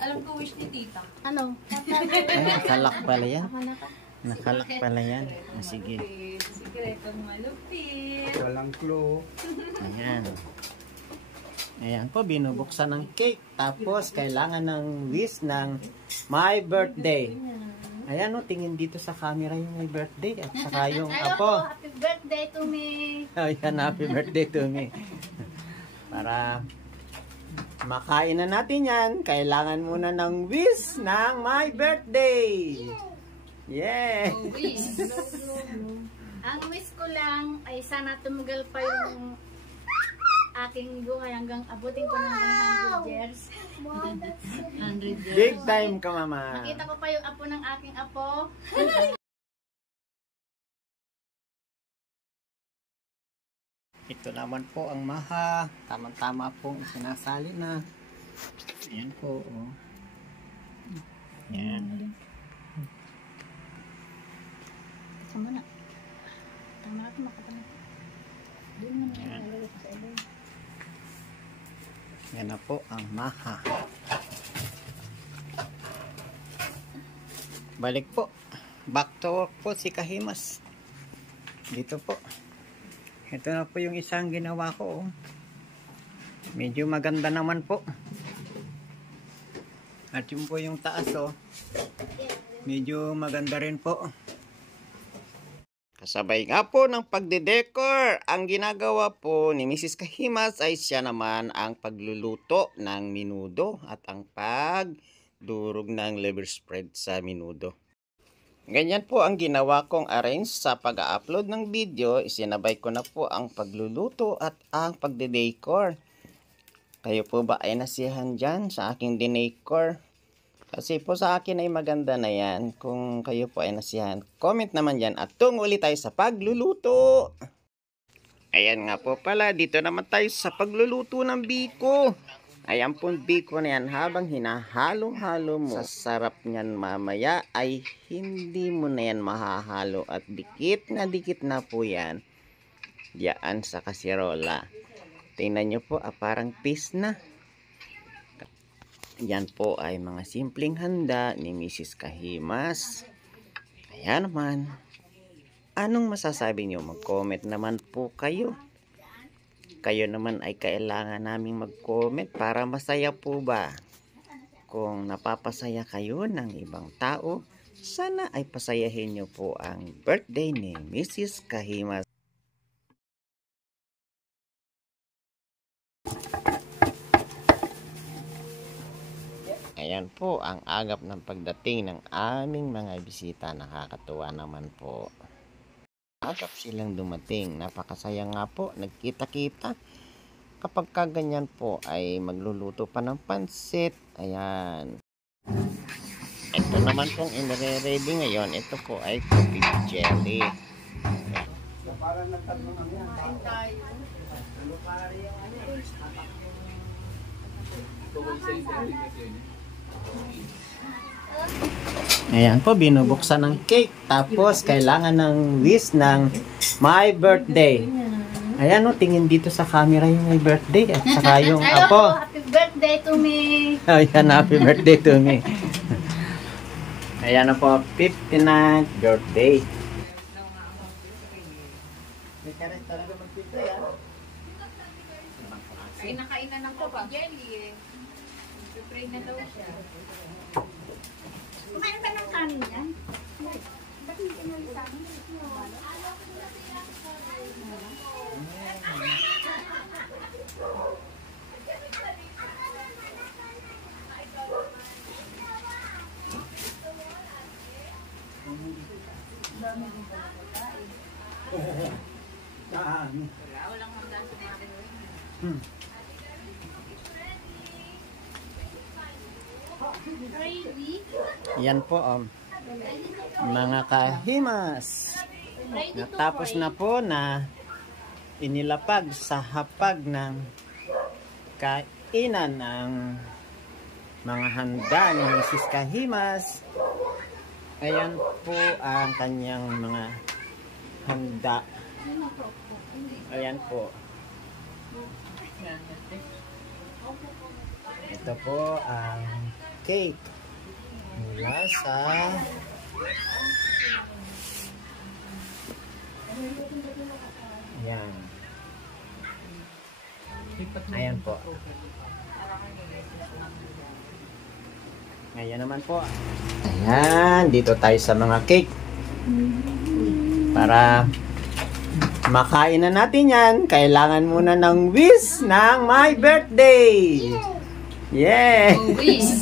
Alam ko wish ni tita. Ano? Ay, nakalak pala yan. Nakalak pala yan. Sige. Sikretong malupit. Walang clue. Ayan. Ayan po, binubuksan ng cake. Tapos, kailangan ng wish ng my birthday. Ayan o, tingin dito sa camera yung my birthday. At saka yung apo. Happy birthday to me. Ayan, happy birthday to me. Para makain na natin yan, kailangan muna ng wish ng my birthday. Yeah! Ang wish ko lang ay sana tumugal pa yung aking buhay hanggang abutin ko ng 100 years. 100 years. Big time ka, mama. Nakita ko pa yung apo ng aking apo. Ito naman po ang maha. Tamang-tama pong sinasali na. Ayan po. Oh. Ayan. Tama na. Tama na ito makatanong. Doon mo na nalalagay sa ilo. Yan na po ang maha. Balik po. Back to work po si Kahimas. Dito po. Ito na po yung isang ginawa ko. Oh. Medyo maganda naman po. At yun po yung taas. Oh. Medyo maganda rin po. Kasabay nga po ng pagdedecor, ang ginagawa po ni Mrs. Kahimas ay siya naman ang pagluluto ng menudo at ang pagdurog ng liver spread sa menudo. Ganyan po ang ginawa kong arrange sa pag-upload ng video. Isinabay ko na po ang pagluluto at ang pagdedecor. Kayo po ba ay nasiyahan dyan sa aking dinecor? Kasi po sa akin ay maganda na yan. Kung kayo po ay nasiyahan, comment naman dyan. At tungo ulit tayo sa pagluluto. Ayan nga po pala, dito naman tayo sa pagluluto ng biko. Ayan po biko na yan, habang hinahalo-halo mo. Sa sarap niyan mamaya ay hindi mo na yan mahahalo. At dikit na po yan. Diyan sa kasirola. Tingnan nyo po, parang piece na. Yan po ay mga simpleng handa ni Mrs. Kahimas. Ayan naman. Anong masasabi nyo? Mag-comment naman po kayo. Kayo naman ay kailangan naming mag-comment para masaya po ba? Kung napapasaya kayo ng ibang tao, sana ay pasayahin nyo po ang birthday ni Mrs. Kahimas. Ayan po ang agap ng pagdating ng aming mga bisita. Nakakatuwa naman po. Agap silang dumating. Napakasaya nga po. Nagkita-kita. Kapag kaganyan po ay magluluto pa ng pansit. Ayan. Ito naman pong inire-ready ngayon. Ito po ay coffee jelly. Parang nagtatlong kami yan. Ayan po, binubuksan ng cake. Tapos, kailangan ng wish ng my birthday. Ayan o, tingin dito sa camera yung my birthday. At saka yung apo. Happy birthday to me. Ayan, happy birthday to me. Ayan na po, 59th birthday. May kares talaga magpito yan. Ay, nakain na ng coffee jelly eh. Pray na daw siya. Kumain ka ng kanin yan? Ba't hindi mo sa amin? Walang handa sa Mario. Yan po, mga Kahimas. Natapos na po na inilapag sa hapag ng kainan ng mga handa ni Mrs. Kahimas. Ayan po ang kanyang mga handa. Ayan po. Ito po ang cake mula sa ayan. Ayan po. Ngayon naman po. Ayan, dito tayo sa mga cake. Para makain na natin yan, kailangan muna ng wish ng my birthday. Yeah! Wish.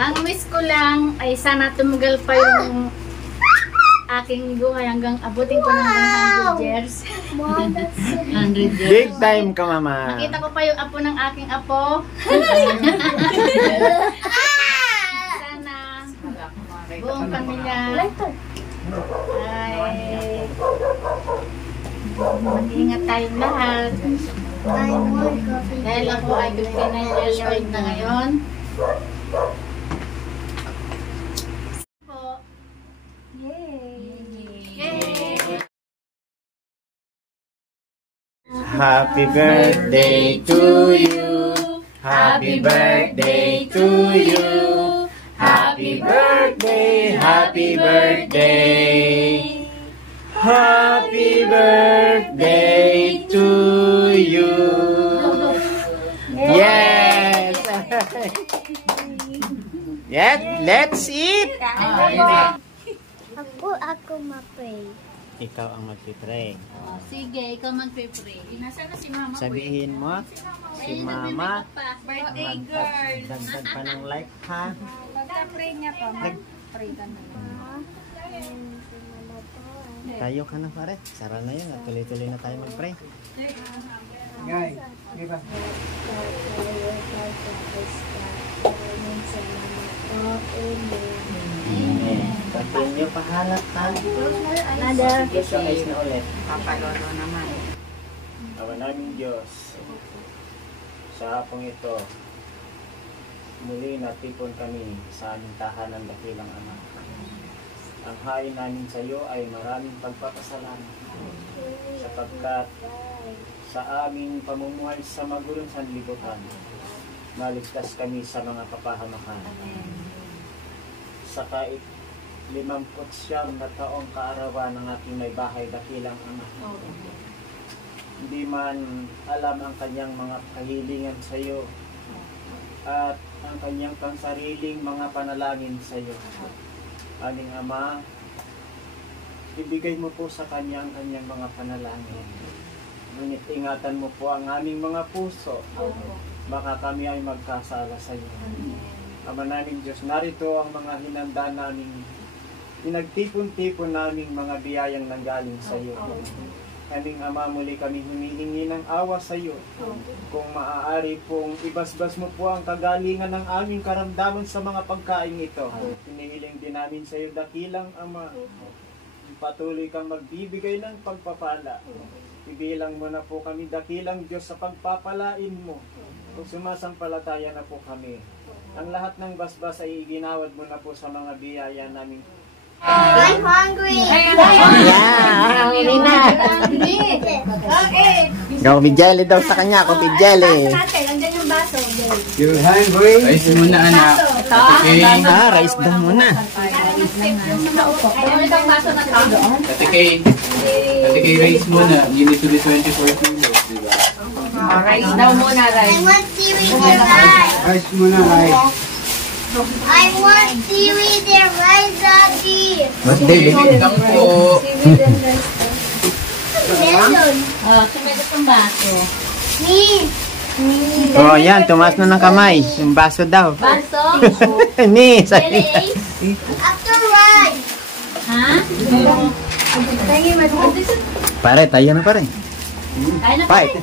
Ang wish ko lang ay sana tumugal pa yung aking buhay hanggang abutin ko ng 100 years. 100 years. Big time ka, mama. Makita ko pa yung apo ng aking apo. Sana buong pamilya ay mag-ingat tayong lahat. Dahil ako ay 59 years old na ngayon. Po. Yay! Happy birthday to you. Happy birthday to you. Happy birthday, happy birthday. Happy birthday to you. Yes. Yes, let's eat. Ako ma-pray. Ikaw ang magpipray. Sige, ikaw mag-pray. Nasaan na si mama? Sabihin mo, si mama, Birthday girl. dagdag pa ng like, ha? Pagka-pray niya pa, mag-pray ka na. Tayo ka na, pare. Sara na yun at tuloy-tuloy na tayo mag-pray. Ngay, di ba? Continue pahalat, ha? Nada. Exercise na ulit. Papalolo naman. Awa naming Diyos, sa hapong ito, muli natipon kami sa aming tahanan dakilang Ama. Ang hain namin sa iyo ay maraming pagpapasalamat sapagkat sa aming pamumuhay sa magulong sanlibutan, maligtas kami sa mga kapahamakan. Sa ka-59 na taong kaarawan ng ating may bahay dakilang Ama. Hindi man alam ang kanyang mga kahilingan sa iyo at ang kanyang pansariling mga panalangin sa iyo. Aming Ama, ibigay mo po sa kanyang mga panalangin. Ngunit ingatan mo po ang aming mga puso. Baka kami ay magkasala sa iyo. Ama naming Diyos, narito ang mga hinanda naming pinagtipon-tipon naming mga biyayang nanggaling sa iyo. Aming Ama, muli kami humihingi ng awa sa iyo. Kung maaari pong ibasbas mo po ang kagalingan ng aming karamdaman sa mga pagkain ito. Hinihiling din namin sa iyo, dakilang Ama. Patuloy kang magbibigay ng pagpapala. Ibilang mo na po kami, dakilang Diyos, sa pagpapalain mo. Kung sumasampalataya na po kami, ang lahat ng basbas ay iginawad mo na po sa mga biyaya namin. I'm hungry. Yeah, Mina. Coffee jelly daw sa kanya, coffee jelly. Nandiyan yung baso. You're hungry? Rice muna, anak. Okay. Rice daw muna. Ayun ang baso na tao. Katikay. Katikay rice muna. You need to be 24 kilos, di ba? Rice daw muna, I rice. want seaweed and rice. Rice muna, rice. I want seaweed and rice, Daddy. David lang po. Melon. Oh, sumigot yung baso. Me. Oh, yan, tumaas na ng kamay. Yung baso daw. Baso? Ni, Jelly sabi. Ace? After rice. Ha? Pare, tayo na pare. Kaya na Fight.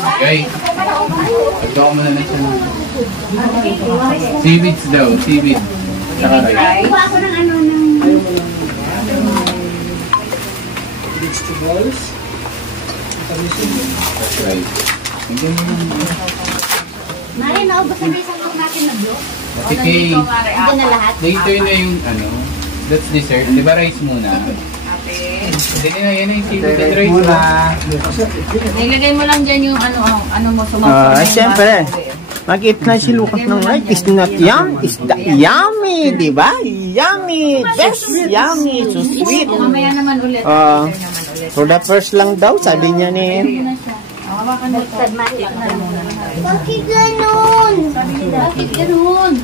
Okay. Pagkawa mo na lang siya ng seaweeds daw. Seaweed. Saka rice. Kuha ako ng ano ng... Vegetables. That's right. Hanggang mo lang. Mari, naubos na isang look natin na blue. Katikay. Hindi na lahat. Later na yung ano. That's dessert. Di ba rice muna? Hindi na, yan yung season Rice rice. muna. Nilagay mo lang dyan yung ano mo, sumama. Siyempre. Mag-eat na si Lucas ng right. It's not yum. It's yummy, di ba? Yummy. Best yummy. So sweet. Mamaya naman ulit. For the first lang daw, sabi niya ni... Hawakan mo ito. Bakit ganun? Bakit ganun?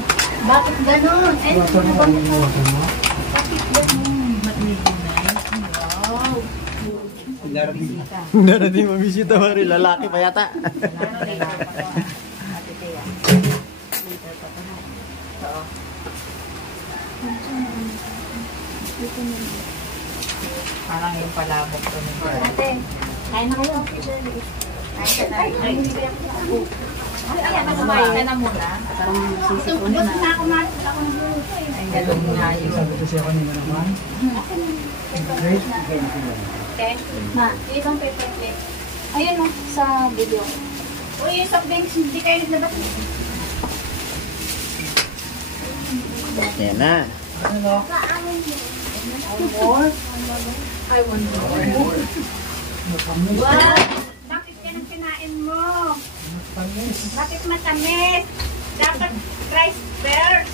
Bakit ganun? Eh, bakit Narating mamisita mo rin. Lalaki pa yata. Parang yung palabok ko nito. Kain na kayo. Kumain ka na muna. Sisipunin na. Ay, ganun nga yun. Okay. Ma, ibang paper plate. Ayun o, sa video. Uy, yung soft drinks, hindi kayo naglabas. Yan na. I want more. Wow! Bakit yan ang kinain mo? Bakit matamis? Dapat rice first.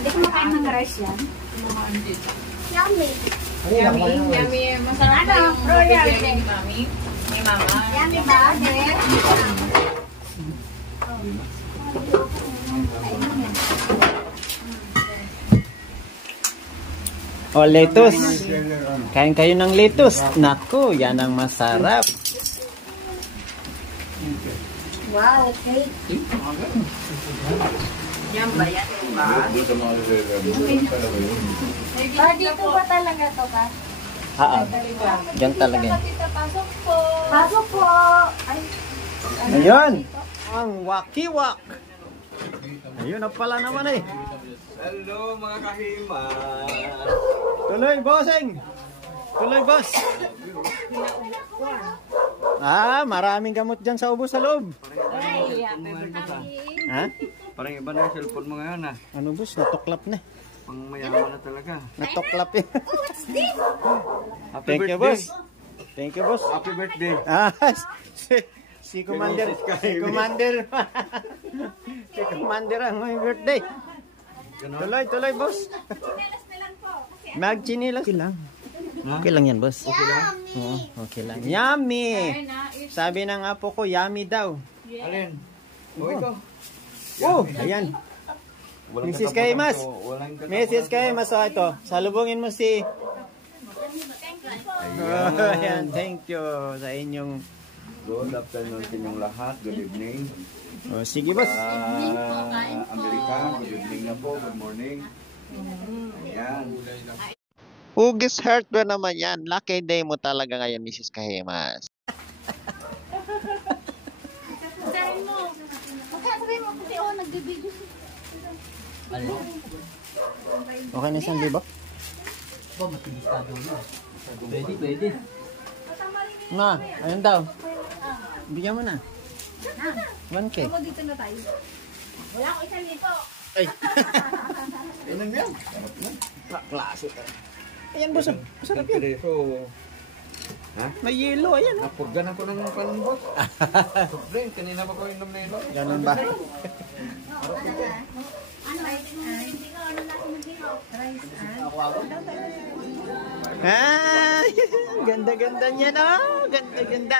Hindi ko makain ng rice yan. Yummy. Yummy, yummy. Masarap na yung Royal bibigay ni Mami. Ni Mama. Yummy ba, Ate? O, lettuce. Kain kayo ng lettuce. Naku, yan ang masarap. Wow, okay. Yan ba yan? Dito ba talaga to ka? Diyan talaga yan. Pasok po. Pasok po. Ay, Ayun. Ang wakiwak. Ayun na pala naman eh. Hello mga kahima. Tuloy, bossing. Tuloy, boss. Maraming gamot dyan sa ubo sa loob. Ha? Parang iba na yung cellphone mo ngayon ah. Ano, boss? Natuklap na. Pang mayaman na talaga. Natuklap eh. Happy Thank you, birthday. boss. Thank you, boss. Happy birthday. Si Commander. Si Commander. Si Commander ang may birthday. Tuloy, tuloy, boss. Mag-chinilas lang. Okay lang yan, boss. Okay lang? Oo, okay lang. Yummy! Sabi ng apo ko, yummy daw. Alin? O ito. Oh, ayan. Mrs. Kaimas. Mrs. Kaimas, so ito. Salubungin mo si... Ayan, thank you sa inyong... Good afternoon sa inyong lahat. Good evening. Oh, sige, boss. Amerika, good evening na po. Good morning. Ayan. Hugis heart ba naman yan? Lucky day mo talaga ngayon, Mrs. Kahimas. sabihin mo. Sabihin mo, kasi nagbibigyo. Okay na isang libo? Pwede. Ma, ayun daw. Bigyan mo na. 1K. Dito na tayo. Wala ko 1,000. Ay. Ilan yan? Klase ka. Ayan, boss. Masarap yan. Peso. May yelo, ayan. Napurgan ako ng panbos. Sobrang, kanina pa ko inom na ilo. Ganun ba? Ay, ganda-ganda niya, no? Ganda-ganda.